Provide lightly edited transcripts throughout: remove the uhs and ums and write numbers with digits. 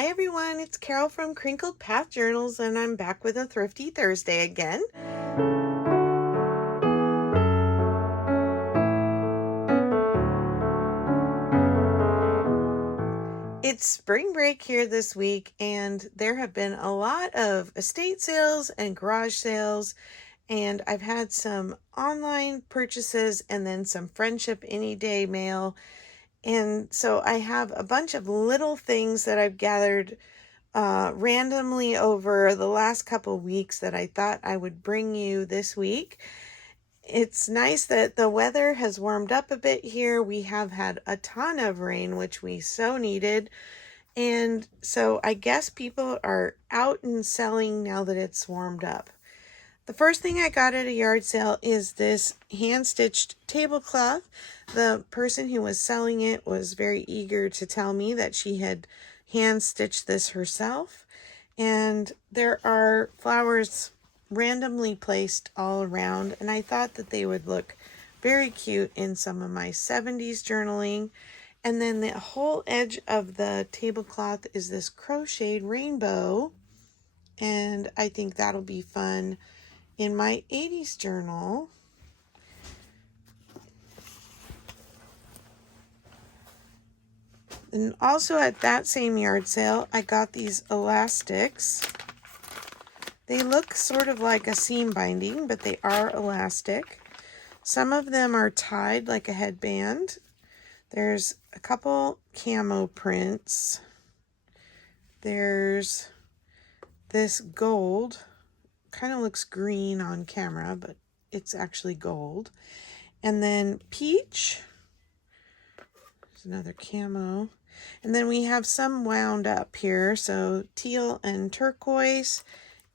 Hi everyone, it's Carol from Crinkled Path Journals, and I'm back with a Thrifty Thursday again. It's spring break here this week, and there have been a lot of estate sales and garage sales, and I've had some online purchases and then some Friendship Any Day mail. And so I have a bunch of little things that I've gathered randomly over the last couple weeks that I thought I would bring you this week. It's nice that the weather has warmed up a bit here. We have had a ton of rain, which we so needed. And so I guess people are out and selling now that it's warmed up. The first thing I got at a yard sale is this hand-stitched tablecloth. The person who was selling it was very eager to tell me that she had hand-stitched this herself. And there are flowers randomly placed all around, and I thought that they would look very cute in some of my 70s journaling. And then the whole edge of the tablecloth is this crocheted rainbow, and I think that'll be fun in my 80s journal. And also at that same yard sale, I got these elastics. They look sort of like a seam binding, but they are elastic. Some of them are tied like a headband. There's a couple camo prints. There's this gold. Kind of looks green on camera, but it's actually gold. And then peach. There's another camo. And then we have some wound up here. So teal and turquoise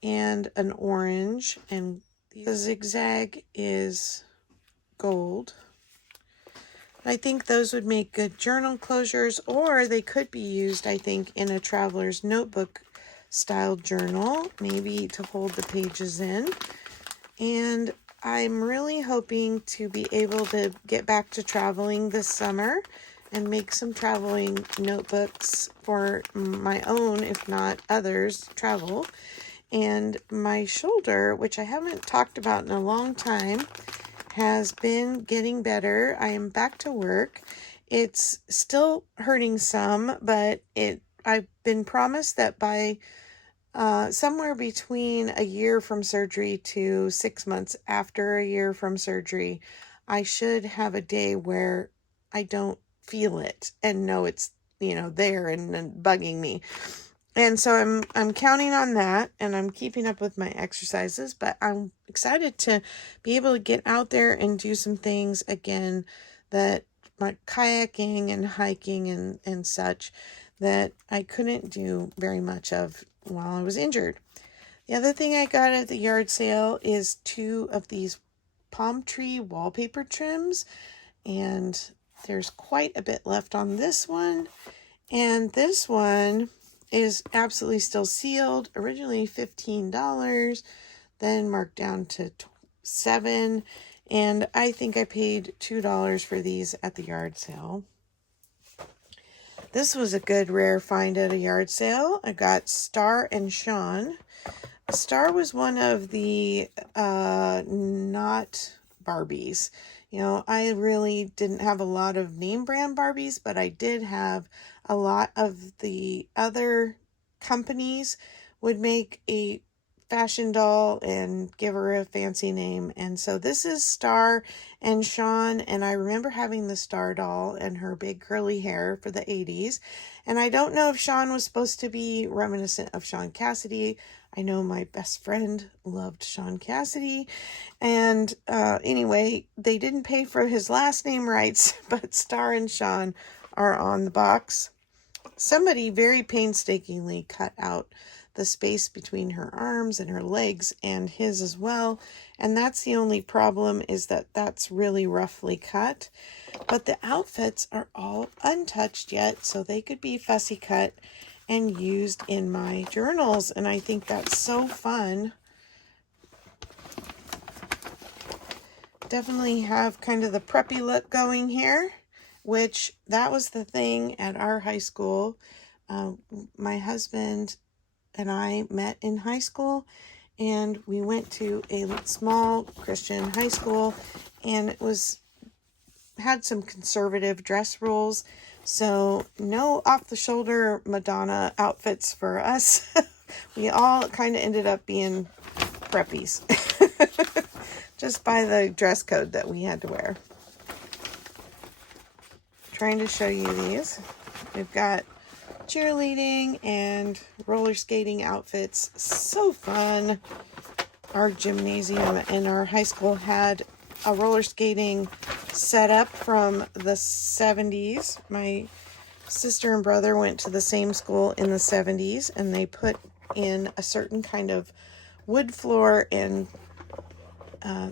and an orange. And the zigzag is gold. I think those would make good journal closures, or they could be used, I think, in a traveler's notebook style journal, maybe to hold the pages in. And I'm really hoping to be able to get back to traveling this summer and make some traveling notebooks for my own, if not others, travel. And my shoulder, which I haven't talked about in a long time, has been getting better. I am back to work. It's still hurting some, but I've been promised that by somewhere between a year from surgery to 6 months after a year from surgery, I should have a day where I don't feel it and know it's, there and bugging me. And so I'm counting on that, and I'm keeping up with my exercises, but I'm excited to be able to get out there and do some things again, that like kayaking and hiking and such, that I couldn't do very much of while I was injured. The other thing I got at the yard sale is 2 of these palm tree wallpaper trims, and there's quite a bit left on this one. And this one is absolutely still sealed. Originally $15, then marked down to $7, and I think I paid $2 for these at the yard sale. This was a good rare find at a yard sale. I got Star and Sean. Star was one of the not Barbies. I really didn't have a lot of name brand Barbies, but I did have a lot of the other companies would make a fashion doll and give her a fancy name. And so this is Star and Sean, and I remember having the Star doll and her big curly hair for the 80s. And I don't know if Sean was supposed to be reminiscent of Sean Cassidy. I know my best friend loved Sean Cassidy. And anyway, they didn't pay for his last name rights, but Star and Sean are on the box. Somebody very painstakingly cut out the space between her arms and her legs and his as well. And that's the only problem, is that that's really roughly cut. But the outfits are all untouched yet, so they could be fussy cut and used in my journals. And I think that's so fun. Definitely have kind of the preppy look going here, which that was the thing at our high school. My husband and I met in high school, and we went to a small Christian high school, and it had some conservative dress rules. So no off-the-shoulder Madonna outfits for us. We all kind of ended up being preppies. Just by the dress code that we had to wear. Trying to show you these. We've got cheerleading and roller skating outfits. So fun. Our gymnasium in our high school had a roller skating setup from the 70s. My sister and brother went to the same school in the 70s, and they put in a certain kind of wood floor, and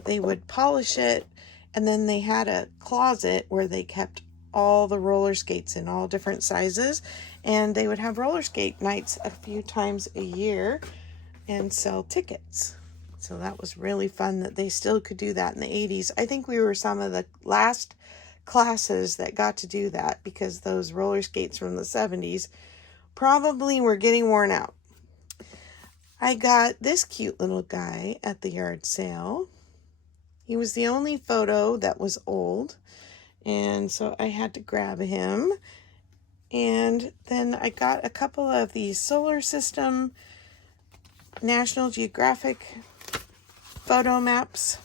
they would polish it, and then they had a closet where they kept all the roller skates in all different sizes, and they would have roller skate nights a few times a year and sell tickets. So that was really fun that they still could do that in the 80s. I think we were some of the last classes that got to do that, because those roller skates from the 70s probably were getting worn out. I got this cute little guy at the yard sale. He was the only photo that was old, and so I had to grab him. And then I got a couple of these solar system National Geographic photo maps.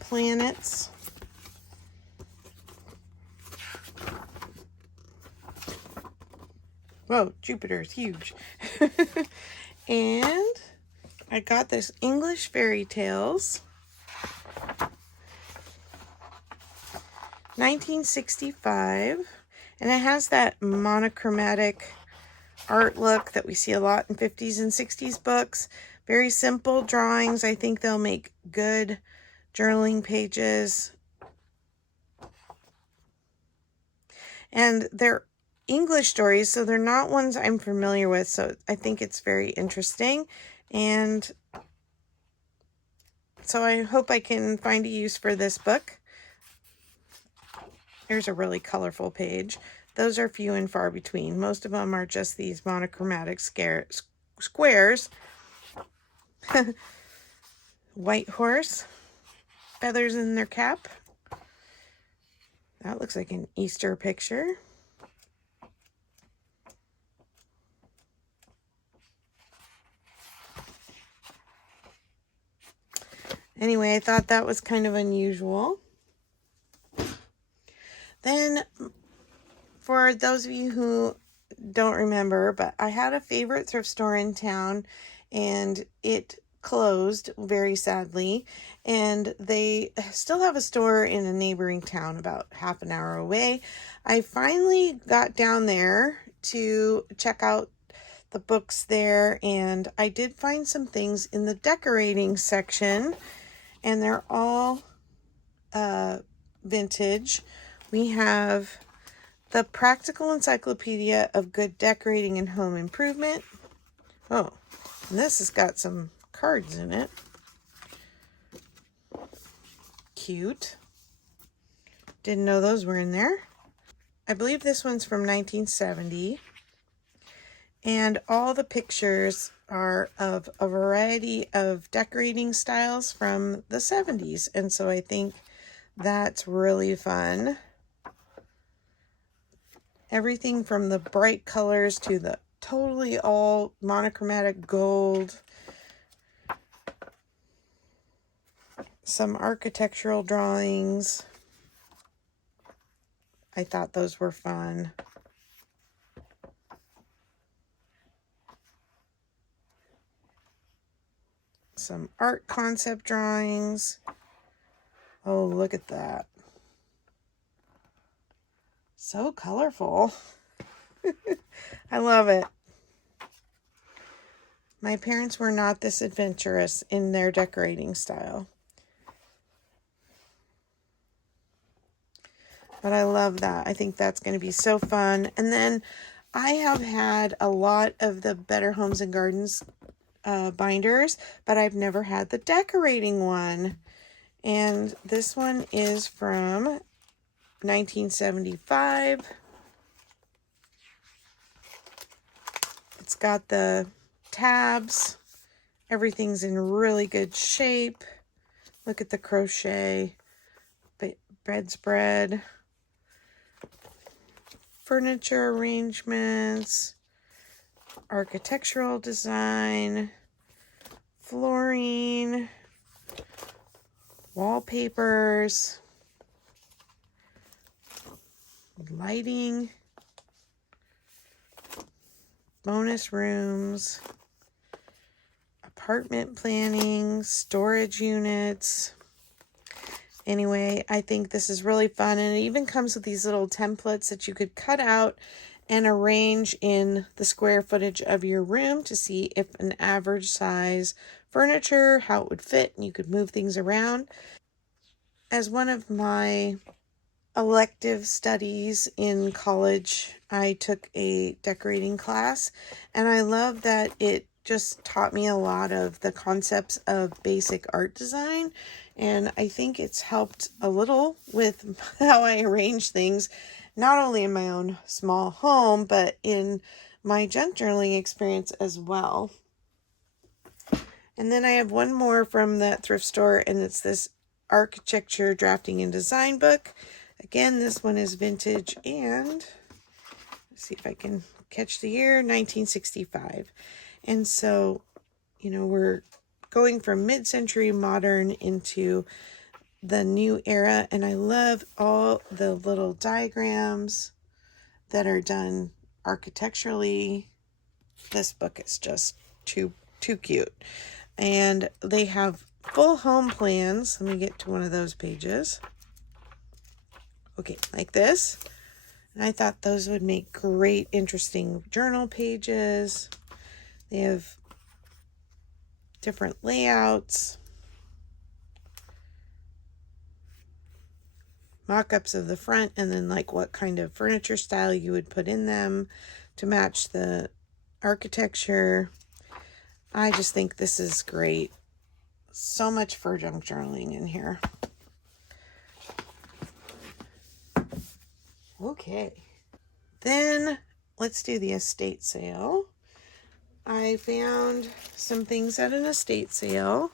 Planets. Whoa, Jupiter's huge. And I got this English fairy tales. 1965. And it has that monochromatic art look that we see a lot in 50s and 60s books. Very simple drawings. I think they'll make good journaling pages. And they're English stories, so they're not ones I'm familiar with, so I think it's very interesting. And so I hope I can find a use for this book. Here's a really colorful page. Those are few and far between. Most of them are just these monochromatic squares. White horse, feathers in their cap. That looks like an Easter picture. Anyway, I thought that was kind of unusual. Then, for those of you who don't remember, but I had a favorite thrift store in town, and it closed very sadly, and they still have a store in a neighboring town about half an hour away. I finally got down there to check out the books there, and I did find some things in the decorating section, and they're all vintage. We have the Practical Encyclopedia of Good Decorating and Home Improvement. Oh, and this has got some cards in it. Cute. Didn't know those were in there. I believe this one's from 1970. And all the pictures are of a variety of decorating styles from the 70s. And so I think that's really fun. Everything from the bright colors to the totally all monochromatic gold. Some architectural drawings. I thought those were fun. Some art concept drawings. Oh, look at that. So colorful. I love it. My parents were not this adventurous in their decorating style. But I love that. I think that's going to be so fun. And then I have had a lot of the Better Homes and Gardens binders, but I've never had the decorating one. And this one is from 1975. It's got the tabs. Everything's in really good shape. Look at the crochet, bedspread, furniture arrangements, architectural design, flooring, wallpapers, lighting, bonus rooms, apartment planning, storage units. Anyway, I think this is really fun, and it even comes with these little templates that you could cut out and arrange in the square footage of your room to see if an average size furniture, how it would fit, and you could move things around. As one of my elective studies in college, I took a decorating class, and I love that it just taught me a lot of the concepts of basic art design, and I think it's helped a little with how I arrange things, not only in my own small home, but in my junk journaling experience as well. And then I have one more from that thrift store, and it's this architecture drafting and design book. Again, this one is vintage, and let's see if I can catch the year, 1965. And so, we're going from mid-century modern into the new era, and I love all the little diagrams that are done architecturally. This book is just too cute. And they have full home plans. Let me get to one of those pages. Okay, like this. And I thought those would make great, interesting journal pages. They have different layouts, mock-ups of the front, and then like what kind of furniture style you would put in them to match the architecture. I just think this is great. So much for junk journaling in here. Okay. Then let's do the estate sale. I found some things at an estate sale.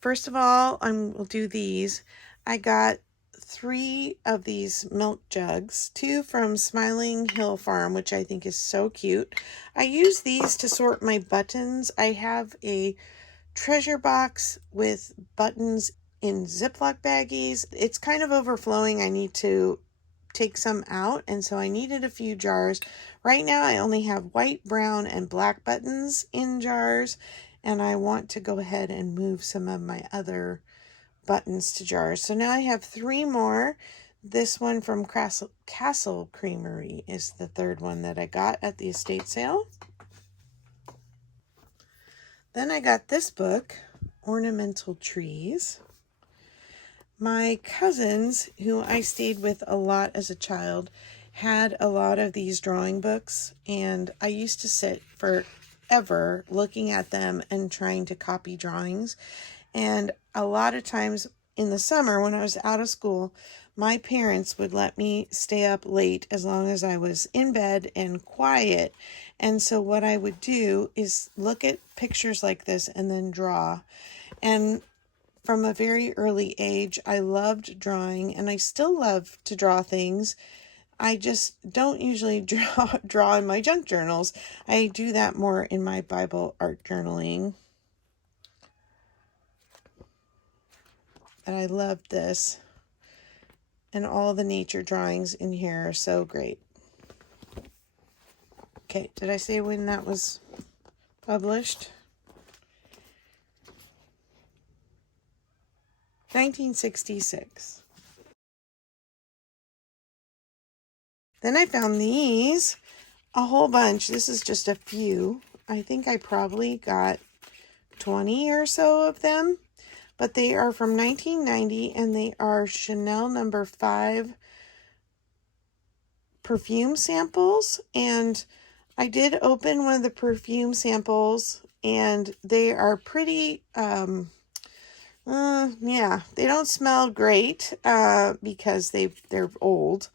First of all, we'll do these. I got 3 of these milk jugs, 2 from Smiling Hill Farm, which I think is so cute. I use these to sort my buttons. I have a treasure box with buttons in Ziploc baggies. It's kind of overflowing. I need to take some out, and so I needed a few jars. Right now I only have white, brown, and black buttons in jars, and I want to go ahead and move some of my other buttons to jars. So now I have 3 more. This one from Castle Creamery is the 3rd one that I got at the estate sale. Then I got this book, Ornamental Trees. My cousins, who I stayed with a lot as a child, had a lot of these drawing books, and I used to sit forever looking at them and trying to copy drawings. And a lot of times in the summer when I was out of school, my parents would let me stay up late as long as I was in bed and quiet. And so what I would do is look at pictures like this and then draw. And from a very early age, I loved drawing, and I still love to draw things. I just don't usually draw in my junk journals. I do that more in my Bible art journaling. And I love this. And all the nature drawings in here are so great. Okay, did I say when that was published? 1966. Then I found these, a whole bunch. This is just a few. I think I probably got 20 or so of them, but they are from 1990, and they are Chanel No. 5 perfume samples. And I did open one of the perfume samples, and they are pretty Yeah, they don't smell great because they're old.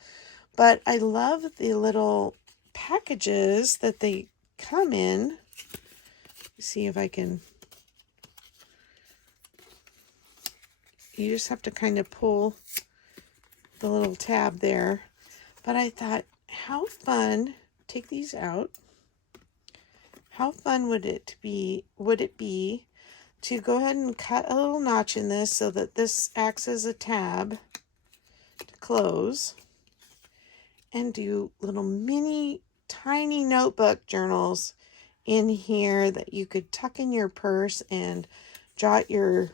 But I love the little packages that they come in. Let's see if I can. You just have to kind of pull the little tab there. But I thought, how fun, take these out. How fun would it be to go ahead and cut a little notch in this so that this acts as a tab to close, and do little mini tiny notebook journals in here that you could tuck in your purse and jot your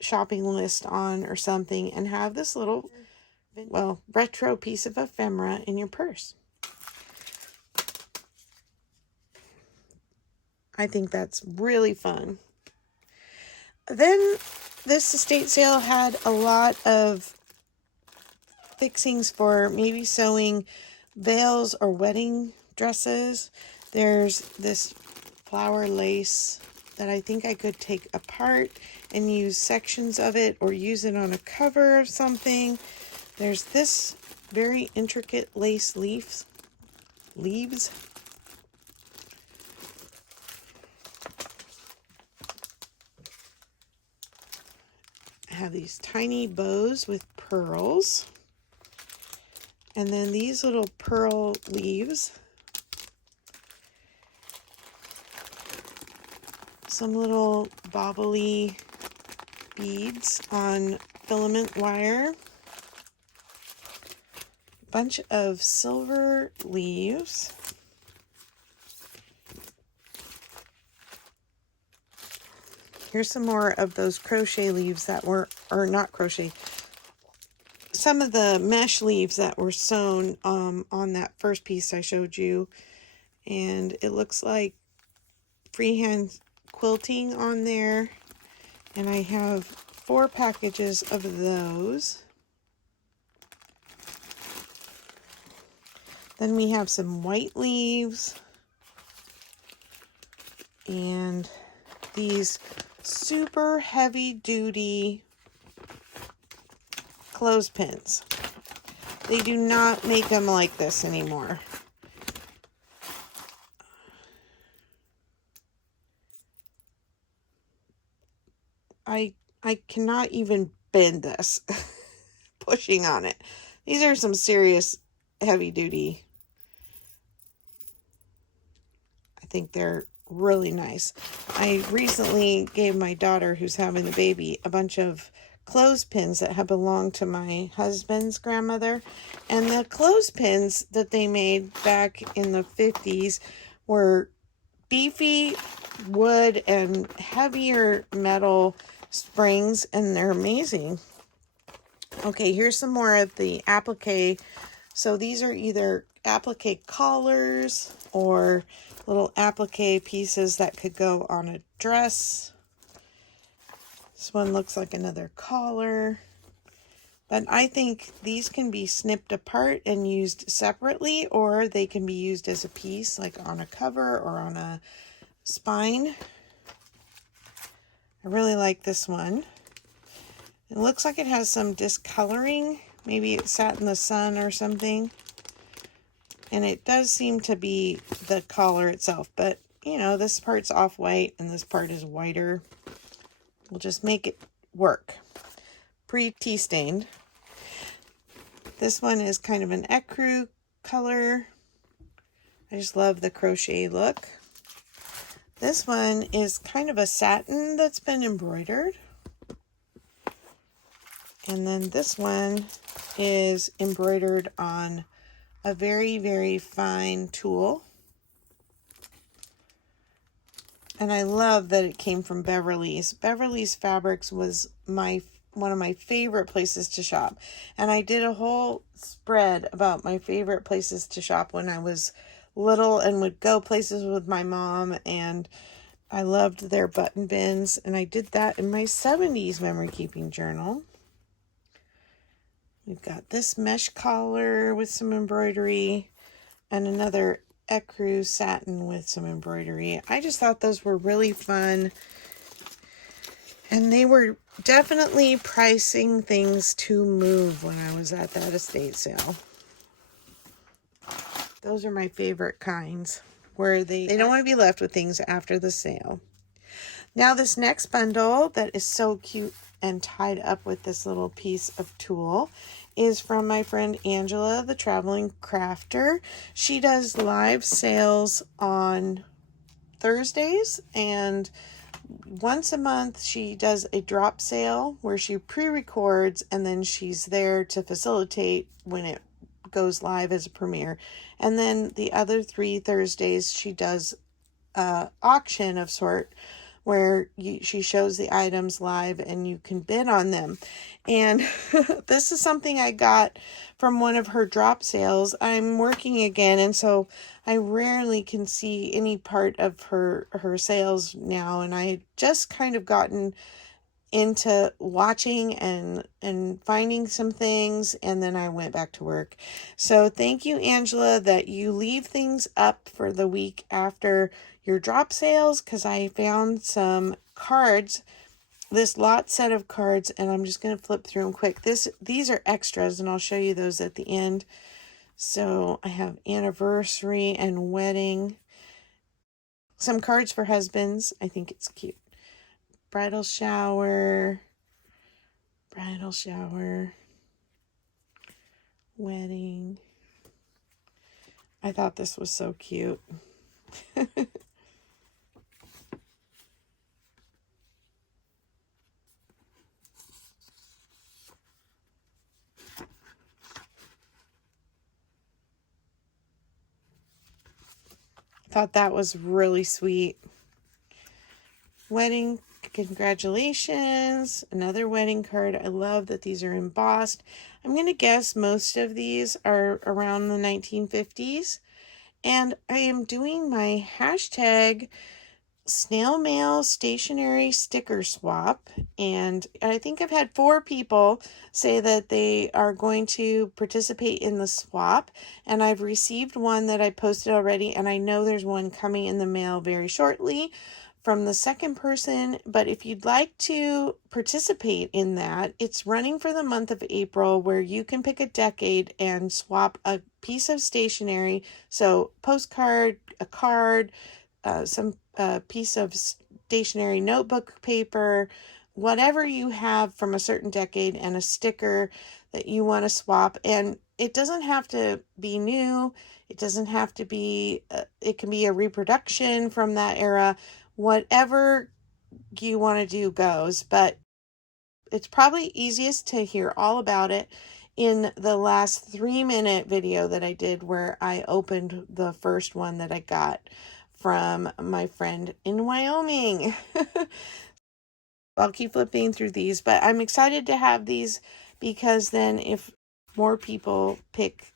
shopping list on or something, and have this little, well, retro piece of ephemera in your purse. I think that's really fun. Then this estate sale had a lot of fixings for maybe sewing veils or wedding dresses. There's this flower lace that I think I could take apart and use sections of it or use it on a cover of something. There's this very intricate lace leaves. I have these tiny bows with pearls. And then these little pearl leaves. Some little bobbly beads on filament wire. A bunch of silver leaves. Here's some more of those crochet leaves that were, or not crochet, some of the mesh leaves that were sewn on that first piece I showed you. And it looks like freehand quilting on there. And I have 4 packages of those. Then we have some white leaves. And these super heavy duty clothespins. They do not make them like this anymore. I cannot even bend this pushing on it. These are some serious heavy duty. I think they're really nice. I recently gave my daughter, who's having the baby, a bunch of clothespins that had belonged to my husband's grandmother. And the clothespins that they made back in the 50s were beefy wood and heavier metal springs, and they're amazing. Okay, here's some more of the applique. So these are either applique collars or little applique pieces that could go on a dress. This one looks like another collar. But I think these can be snipped apart and used separately, or they can be used as a piece, like on a cover or on a spine. I really like this one. It looks like it has some discoloring. Maybe it sat in the sun or something. And it does seem to be the collar itself. But, you know, this part's off-white and this part is whiter. We'll just make it work. Pre-tea stained. This one is kind of an ecru color. I just love the crochet look. This one is kind of a satin that's been embroidered. And then this one is embroidered on a very, very fine tulle. And I love that it came from Beverly's. Beverly's Fabrics was one of my favorite places to shop. And I did a whole spread about my favorite places to shop when I was little and would go places with my mom, and I loved their button bins, and I did that in my 70s memory keeping journal. We've got this mesh collar with some embroidery and another ecru satin with some embroidery. I just thought those were really fun. And they were definitely pricing things to move when I was at that estate sale. Those are my favorite kinds, where they don't want to be left with things after the sale. Now this next bundle that is so cute and tied up with this little piece of tulle is from my friend Angela, the Traveling Crafter. She does live sales on Thursdays, and once a month she does a drop sale where she pre-records and then she's there to facilitate when it goes live as a premiere. And then the other 3 Thursdays she does auction of sort where she shows the items live and you can bid on them. And this is something I got from one of her drop sales. I'm working again, and so I rarely can see any part of her sales now, and I just kind of gotten into watching and finding some things, and then I went back to work. So thank you, Angela, that you leave things up for the week after your drop sales, because I found some cards, this lot set of cards, and I'm just going to flip through them quick. These are extras, and I'll show you those at the end. So I have anniversary and wedding, some cards for husbands. I think it's cute. Bridal shower, wedding. I thought this was so cute. Thought that was really sweet. Wedding, congratulations. Another wedding card. I love that these are embossed. I'm going to guess most of these are around the 1950s. And I am doing my hashtag snail mail stationery sticker swap, and I think I've had 4 people say that they are going to participate in the swap, and I've received one that I posted already, and I know there's one coming in the mail very shortly from the second person. But if you'd like to participate in that, it's running for the month of April, where you can pick a decade and swap a piece of stationery, so postcard, a card, some piece of stationery, notebook paper, whatever you have from a certain decade, and a sticker that you want to swap. And it doesn't have to be new. It doesn't have to be, it can be a reproduction from that era. Whatever you want to do goes, but it's probably easiest to hear all about it in the last 3-minute video that I did, where I opened the first one that I got from my friend in Wyoming. I'll keep flipping through these, but I'm excited to have these, because then if more people pick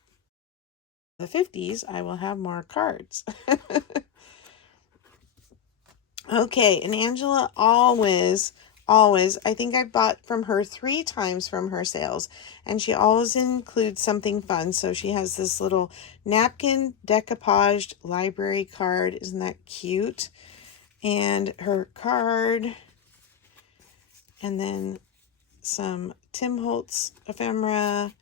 the 50s, I will have more cards. Okay, and Angela always, I think I bought from her 3 times from her sales, and she always includes something fun. So she has this little napkin decoupaged library card. Isn't that cute? And her card, and then some Tim Holtz ephemera,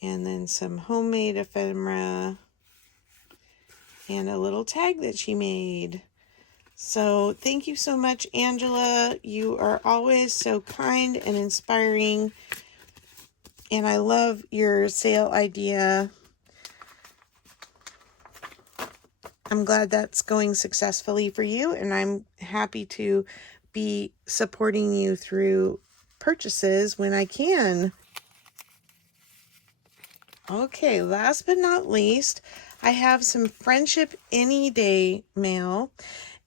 and then some homemade ephemera, and a little tag that she made. So thank you so much, Angela. You are always so kind and inspiring, and I love your sale idea. I'm glad that's going successfully for you, and I'm happy to be supporting you through purchases when I can. Okay, last but not least, I have some Friendship Any Day mail.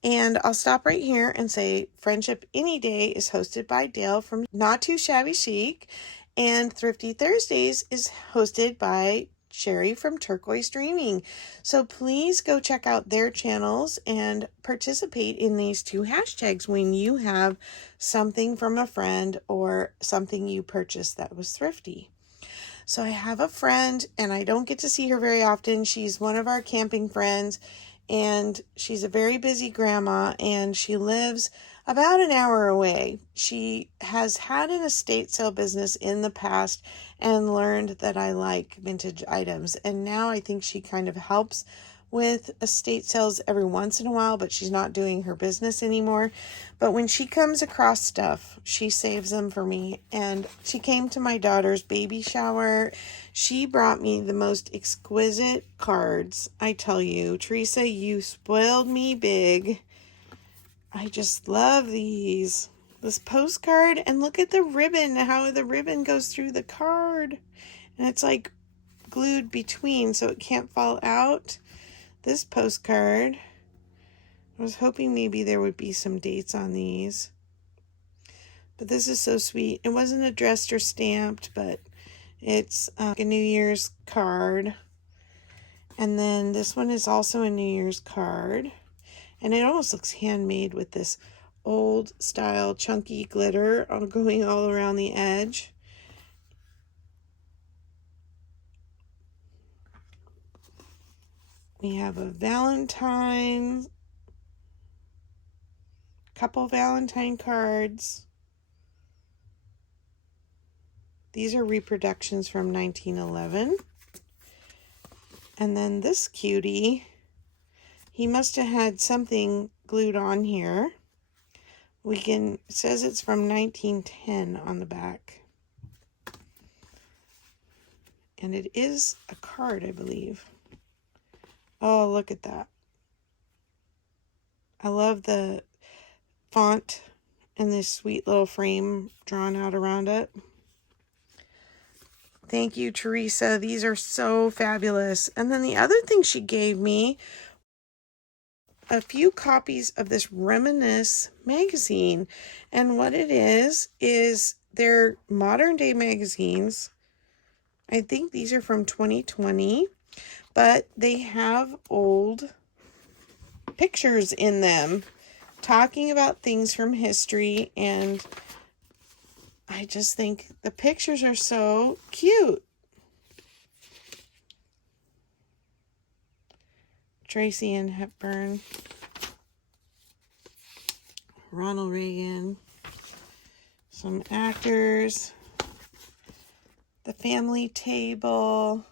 And I'll stop right here and say Friendship Any Day is hosted by Dale from Not Too Shabby Chic, and Thrifty Thursdays is hosted by Sheree from Turquoise Dreaming. So please go check out their channels and participate in these 2 hashtags when you have something from a friend or something you purchased that was thrifty. So I have a friend, and I don't get to see her very often. She's one of our camping friends, and she's a very busy grandma, and she lives about an hour away. She has had an estate sale business in the past and learned that I like vintage items, and now I think she kind of helps with estate sales every once in a while, but she's not doing her business anymore. But when she comes across stuff, she saves them for me. And she came to my daughter's baby shower. She brought me the most exquisite cards. I tell you, Teresa, you spoiled me big. I just love these. This postcard, and look at the ribbon, how the ribbon goes through the card. And it's like glued between so it can't fall out. This postcard, I was hoping maybe there would be some dates on these. But this is so sweet. It wasn't addressed or stamped, but it's a New Year's card. And then this one is also a New Year's card. And it almost looks handmade with this old style chunky glitter going all around the edge. We have a Valentine, couple Valentine cards. These are reproductions from 1911. And then this cutie, he must have had something glued on here. It says it's from 1910 on the back. And it is a card, I believe. Oh, look at that. I love the font and this sweet little frame drawn out around it. Thank you, Teresa. These are so fabulous. And then the other thing she gave me, a few copies of this Reminisce magazine. And what it is they're modern day magazines. I think these are from 2020. But they have old pictures in them talking about things from history, and I just think the pictures are so cute. Tracy and Hepburn, Ronald Reagan, some actors, the family table.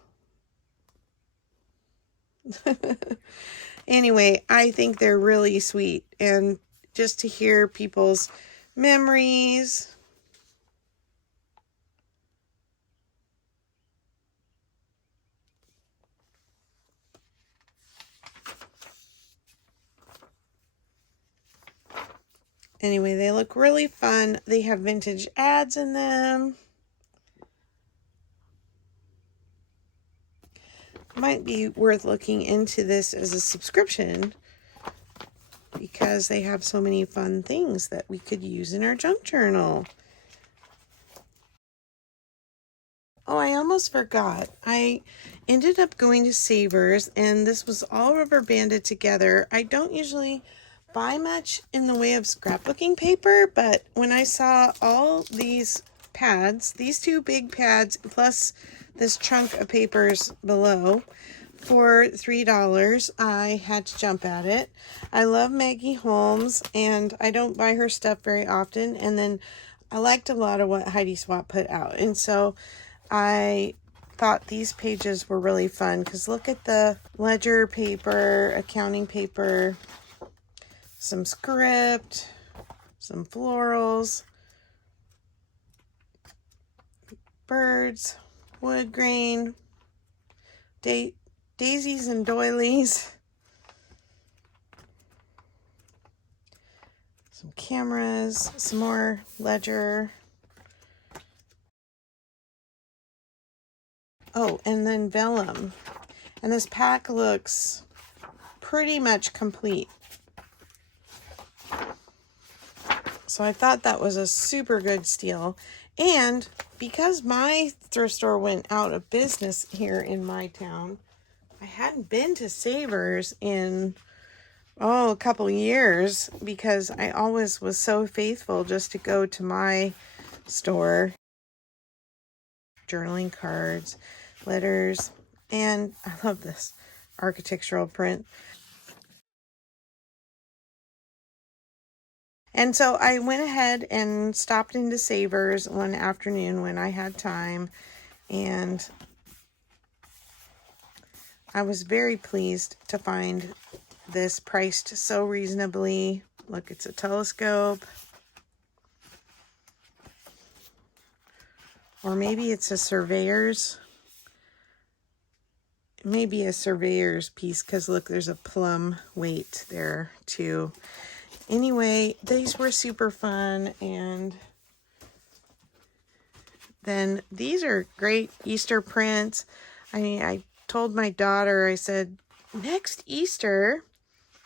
Anyway, I think they're really sweet, and just to hear people's memories. Anyway, they look really fun. They have vintage ads in them. Might be worth looking into this as a subscription because they have so many fun things that we could use in our junk journal. Oh, I almost forgot. I ended up going to Savers, and this was all rubber banded together. I don't usually buy much in the way of scrapbooking paper, but when I saw all these pads, these two big pads, plus this chunk of papers below, for $3, I had to jump at it. I love Maggie Holmes, and I don't buy her stuff very often, and then I liked a lot of what Heidi Swapp put out, and so I thought these pages were really fun, because look at the ledger paper, accounting paper, some script, some florals, birds, wood grain, daisies and doilies, some cameras, some more ledger. Oh, and then vellum. And this pack looks pretty much complete. So I thought that was a super good steal. And because my thrift store went out of business here in my town, I hadn't been to Savers in, a couple years, because I always was so faithful just to go to my store. Journaling cards, letters, and I love this architectural print. And so I went ahead and stopped into Savers one afternoon when I had time, and I was very pleased to find this priced so reasonably. Look, it's a telescope. Or maybe it's a surveyor's. Maybe a surveyor's piece, because look, there's a plum weight there too. Anyway, these were super fun. And then these are great Easter prints. I told my daughter, I said, next Easter,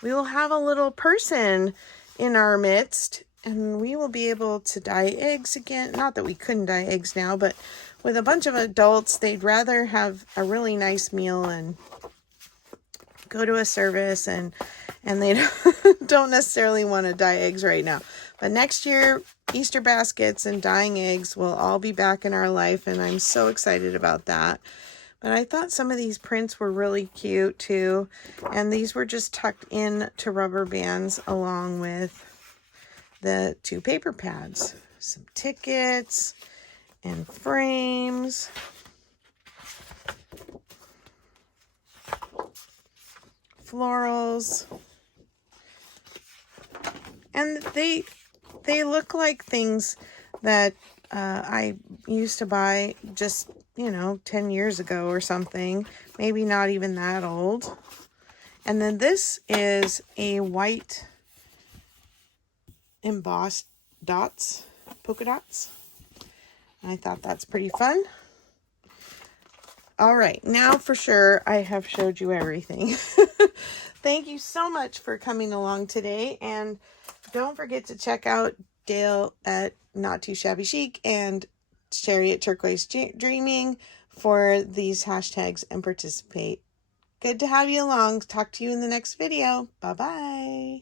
we will have a little person in our midst, and we will be able to dye eggs again. Not that we couldn't dye eggs now, but with a bunch of adults, they'd rather have a really nice meal and go to a service, and they don't necessarily want to dye eggs right now. But next year, Easter baskets and dyeing eggs will all be back in our life, and I'm so excited about that. But I thought some of these prints were really cute too, and these were just tucked in to rubber bands along with the 2 paper pads. Some tickets and frames. Florals. And they look like things that I used to buy just, 10 years ago or something. Maybe not even that old. And then this is a white embossed dots, polka dots. I thought that's pretty fun. All right, now for sure I have showed you everything. Thank you so much for coming along today, and don't forget to check out Dale at Not Too Shabby Chic and Sheree at Turquoise Dreaming for these hashtags and participate. Good to have you along. Talk to you in the next video. Bye-bye.